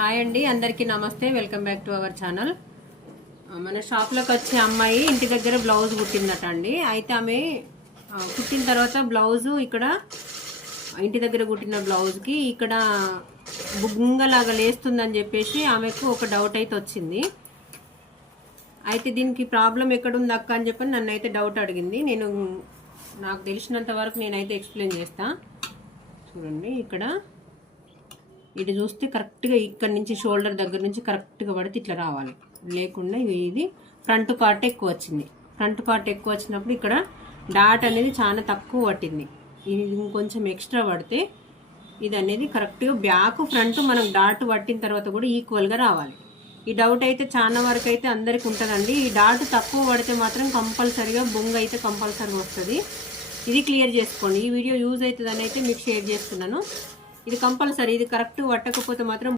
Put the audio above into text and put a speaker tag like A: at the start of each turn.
A: Hi అండి అందరికీ నమస్తే. Welcome back to our channel మన షాప్లోకి వచ్చే అమ్మాయి ఇంటి దగ్గర బ్లౌజ్ కుట్టిందట అండి. అయితే ఆమె కుట్టిన తర్వాత బ్లౌజు ఇక్కడ ఇంటి దగ్గర కుట్టిన బ్లౌజ్కి ఇక్కడ బుంగలాగా లేస్తుందని చెప్పేసి ఆమెకు ఒక డౌట్ అయితే వచ్చింది. అయితే దీనికి ప్రాబ్లం ఎక్కడుంది అక్క అని చెప్పి నన్ను అయితే డౌట్ అడిగింది. నేను నాకు తెలిసినంత వరకు నేనైతే ఎక్స్ప్లెయిన్ చేస్తా. చూడండి ఇక్కడ. ఇటు చూస్తే కరెక్ట్గా ఇక్కడ నుంచి షోల్డర్ దగ్గర నుంచి కరెక్ట్గా పడితే ఇట్లా రావాలి. లేకుండా ఇది ఫ్రంట్ కార్ట్ ఎక్కువ వచ్చింది. ఫ్రంట్ పార్ట్ ఎక్కువ వచ్చినప్పుడు ఇక్కడ డాట్ అనేది చాలా తక్కువ పట్టింది. ఇది ఇంకొంచెం ఎక్స్ట్రా పడితే ఇది అనేది కరెక్ట్గా బ్యాక్ ఫ్రంట్ మనం డాట్ పట్టిన తర్వాత కూడా ఈక్వల్గా రావాలి. ఈ డౌట్ అయితే చాలా వరకు అయితే అందరికి ఉంటుందండి. ఈ డాట్ తక్కువ పడితే మాత్రం కంపల్సరీగా బొంగ అయితే కంపల్సరీగా వస్తుంది. ఇది క్లియర్ చేసుకోండి. ఈ వీడియో యూజ్ అవుతుందని అయితే మీకు షేర్ చేస్తున్నాను. ఇది కంపల్సరీ ఇది కరెక్ట్ పట్టకపోతే మాత్రం